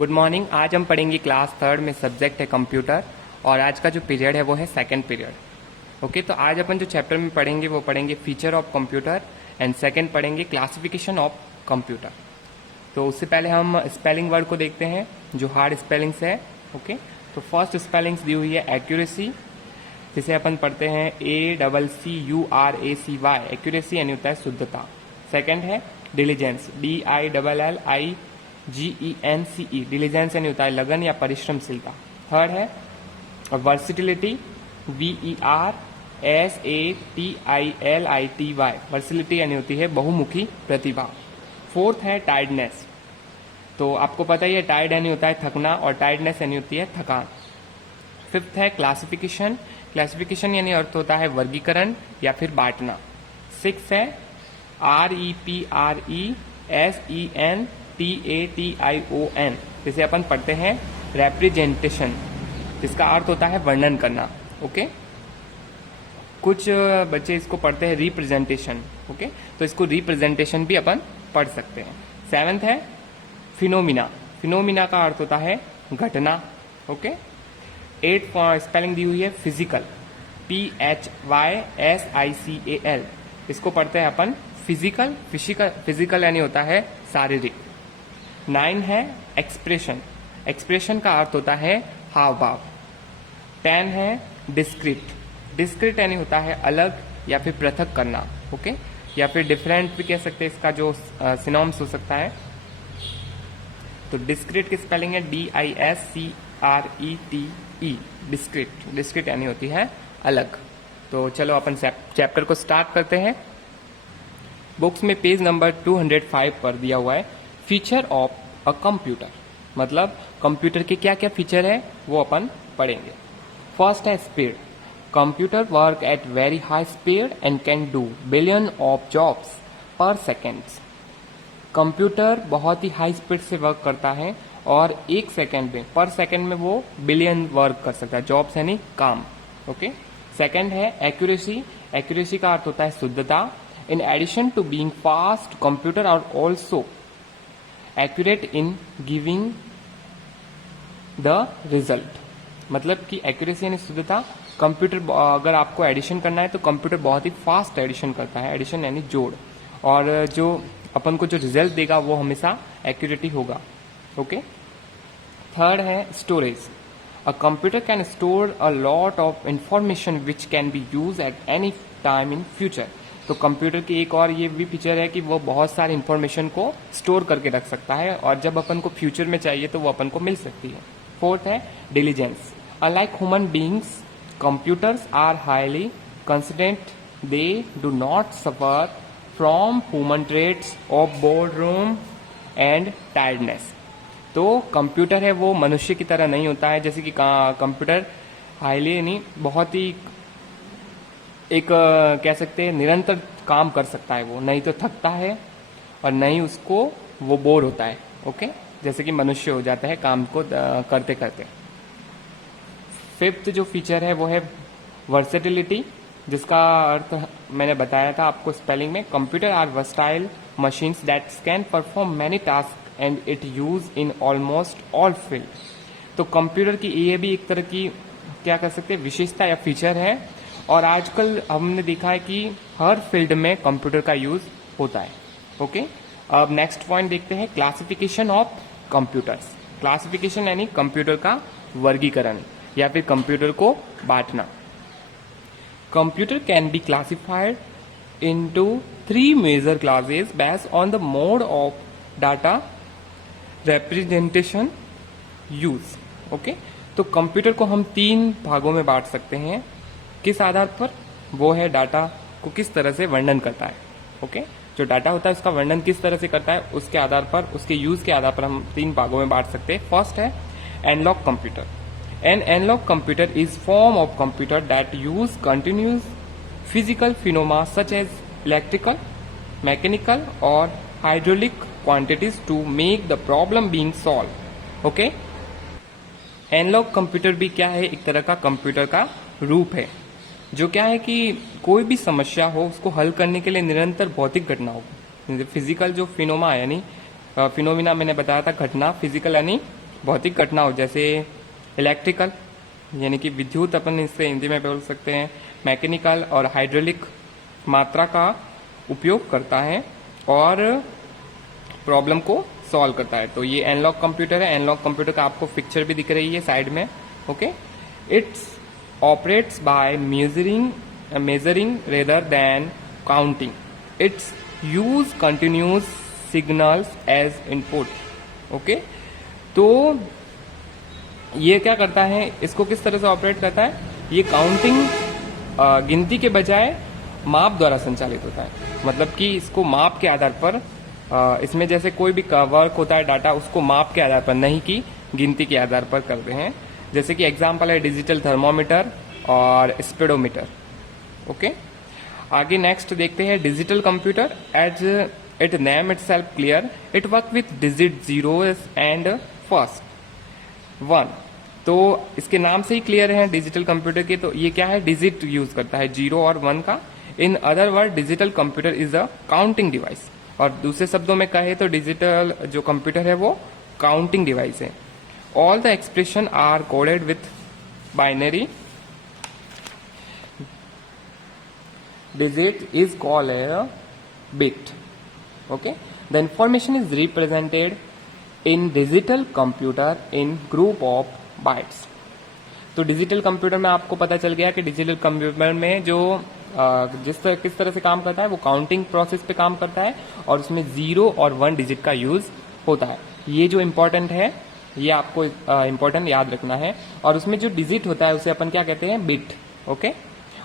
Good morning. आज हम पढ़ेंगे क्लास थर्ड में सब्जेक्ट है कंप्यूटर और आज का जो पीरियड है वो है सेकंड पीरियड। ओके, तो आज अपन जो चैप्टर में पढ़ेंगे वो पढ़ेंगे feature of computer and second पढ़ेंगे क्लासिफिकेशन ऑफ कंप्यूटर। तो उससे पहले हम स्पेलिंग वर्ड को देखते हैं जो हार्ड स्पेलिंग्स है। ओके, तो फर्स्ट स्पेलिंग्स दी हुई है एक्यूरेसी, जिसे अपन पढ़ते हैं ACCURACY, एक्यूरेसी यानी होता है शुद्धता। सेकंड है डिलीजेंस, DILLIGENCE, डिलीजेंस यानी होता है लगन या परिश्रमशीलता। थर्ड है वर्सिटिलिटी, VERSATILITY, वर्सिलिटी यानी होती है बहुमुखी प्रतिभा। फोर्थ है टायर्डनेस, तो आपको पता ही है टायर्ड यानी होता है थकना और टायर्डनेस यानी होती है थकान। फिफ्थ है क्लासिफिकेशन, क्लासिफिकेशन यानी अर्थ होता है वर्गीकरण या फिर बांटना। सिक्स है REPRESENTATION, जिसे अपन पढ़ते हैं रिप्रेजेंटेशन, जिसका अर्थ होता है वर्णन करना। ओके, कुछ बच्चे इसको पढ़ते हैं रिप्रेजेंटेशन। ओके, तो इसको रिप्रेजेंटेशन भी अपन पढ़ सकते हैं। सेवेंथ है फिनोमिना, फिनोमिना का अर्थ होता है घटना। ओके, एट स्पेलिंग दी हुई है फिजिकल, PHYSICAL, इसको पढ़ते हैं अपन फिजिकल, फिजिकल यानी होता है शारीरिक। 9 है एक्सप्रेशन, एक्सप्रेशन का अर्थ होता है हाव भाव। 10 है डिस्क्रीट, डिस्क्रीट यानी होता है अलग या फिर पृथक करना। ओके, या फिर डिफरेंट भी कह सकते हैं, इसका जो सिनोनिम्स हो सकता है। तो डिस्क्रीट की स्पेलिंग है DISCRETE, डिस्क्रीट, डिस्क्रीट यानी होती है अलग। तो चलो अपन चैप्टर को स्टार्ट करते हैं। बुक्स में पेज नंबर 205 पर दिया हुआ है फीचर ऑफ अ कंप्यूटर, मतलब कंप्यूटर के क्या क्या फीचर है वो अपन पढ़ेंगे। फर्स्ट है speed, computer work at very high speed and can do billion of jobs पर सेकेंड। कंप्यूटर बहुत ही हाई स्पीड से वर्क करता है और एक सेकेंड में, पर सेकेंड में वो बिलियन वर्क कर सकता है, जॉब्स यानी काम। ओके, सेकेंड है एक्यूरेसी, एक्यूरेसी का अर्थ होता है शुद्धता। In addition to being fast, computer are also accurate in giving the result, मतलब कि एक्यूरेसी यानी शुद्धता। कंप्यूटर अगर आपको एडिशन करना है तो कंप्यूटर बहुत ही फास्ट एडिशन करता है, एडिशन यानी जोड़, और जो अपन को जो रिजल्ट देगा वो हमेशा एक्यूरेट ही होगा। ओके, थर्ड है storage, a computer can store a lot of information which can be use at any time in future. तो कंप्यूटर की एक और ये भी फीचर है कि वो बहुत सारी इंफॉर्मेशन को स्टोर करके रख सकता है और जब अपन को फ्यूचर में चाहिए तो वो अपन को मिल सकती है। फोर्थ है diligence, unlike human beings computers are highly consistent, they do not suffer from human traits of boredom and tiredness. तो कंप्यूटर है वो मनुष्य की तरह नहीं होता है, जैसे कि कंप्यूटर हाईली यानी बहुत ही एक कह सकते हैं निरंतर काम कर सकता है, वो नहीं तो थकता है और नहीं उसको वो बोर होता है। ओके, जैसे कि मनुष्य हो जाता है काम को करते करते। फिफ्थ जो फीचर है वो है वर्सेटिलिटी, जिसका अर्थ मैंने बताया था आपको स्पेलिंग में। Computer are versatile machines that can perform many task and it use in almost all field. तो कंप्यूटर की ये भी एक तरह की क्या कह सकते हैं विशेषता या फीचर है, और आजकल हमने देखा है कि हर फील्ड में कंप्यूटर का यूज होता है। ओके, अब नेक्स्ट पॉइंट देखते हैं क्लासिफिकेशन ऑफ कंप्यूटर्स। क्लासिफिकेशन यानी कंप्यूटर का वर्गीकरण या फिर कंप्यूटर को बांटना। Computer can be classified into 3 major classes based on the mode of data representation use. Okay, तो कंप्यूटर को हम 3 भागों में बांट सकते हैं। किस आधार पर? वो है डाटा को किस तरह से वर्णन करता है। ओके, जो डाटा होता है उसका वर्णन किस तरह से करता है उसके आधार पर, उसके यूज के आधार पर हम 3 भागों में बांट सकते हैं। फर्स्ट है analogue computer. An analogue computer is form of computer that use continuous physical phenomena such as electrical, mechanical और hydraulic quantities to make the problem being solve. Okay, analogue computer भी क्या है, एक तरह का कंप्यूटर का रूप है जो क्या है कि कोई भी समस्या हो उसको हल करने के लिए निरंतर भौतिक घटना हो। फिजिकल जो फिनोमा यानी फिनोमिना मैंने बताया था घटना, फिजिकल यानी भौतिक घटनाओं जैसे इलेक्ट्रिकल यानी कि विद्युत, अपन इससे हिंदी में बोल सकते हैं, मैकेनिकल और हाइड्रोलिक मात्रा का उपयोग करता है और प्रॉब्लम को सॉल्व करता है। तो ये एनालॉग कंप्यूटर है। एनालॉग कंप्यूटर का आपको पिक्चर भी दिख रही है साइड में। Okay, it's operates by measuring rather than counting. It's use continuous signals as input. Okay, तो ये क्या करता है, इसको किस तरह से ऑपरेट करता है, ये काउंटिंग गिनती के बजाय माप द्वारा संचालित होता है। मतलब कि इसको माप के आधार पर इसमें जैसे कोई भी वर्क होता है डाटा, उसको माप के आधार पर नहीं कि गिनती के आधार पर करते हैं। जैसे कि एग्जांपल है डिजिटल थर्मोमीटर और स्पीडोमीटर। ओके, आगे नेक्स्ट देखते हैं digital computer. As it name itself clear, it work with digit zeros and first one. तो इसके नाम से ही क्लियर है डिजिटल कंप्यूटर के, तो ये क्या है, डिजिट यूज करता है, 0 और 1 का। In other word digital computer is a counting device. और दूसरे शब्दों में कहे तो डिजिटल जो कंप्यूटर है वो काउंटिंग डिवाइस है। All the expression are coded with binary digit is called a bit. Okay, the information is represented in digital computer in group of bytes. तो डिजिटल कंप्यूटर में आपको पता चल गया कि डिजिटल कंप्यूटर में जो किस तरह से काम करता है, वो काउंटिंग प्रोसेस पे काम करता है और उसमें 0 और 1 डिजिट का यूज होता है। ये जो इम्पोर्टेंट है, ये आपको इम्पोर्टेंट याद रखना है। और उसमें जो डिजिट होता है उसे अपन क्या कहते हैं, बिट। ओके,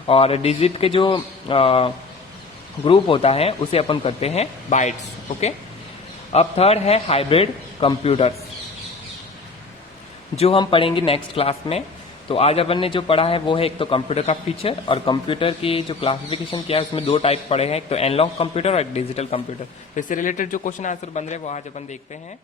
और डिजिट के जो ग्रुप होता है उसे अपन करते हैं बाइट्स। ओके, अब थर्ड है हाइब्रिड कंप्यूटर्स, जो हम पढ़ेंगे नेक्स्ट क्लास में। तो आज अपन ने जो पढ़ा है वो है एक तो कंप्यूटर का फीचर, और कंप्यूटर की जो क्लासिफिकेशन किया है उसमें 2 टाइप पढ़े हैं, एक तो एनालॉग कंप्यूटर और एक डिजिटल कंप्यूटर। तो इससे रिलेटेड जो क्वेश्चन आंसर बन रहे हैं वो आज अपन देखते हैं।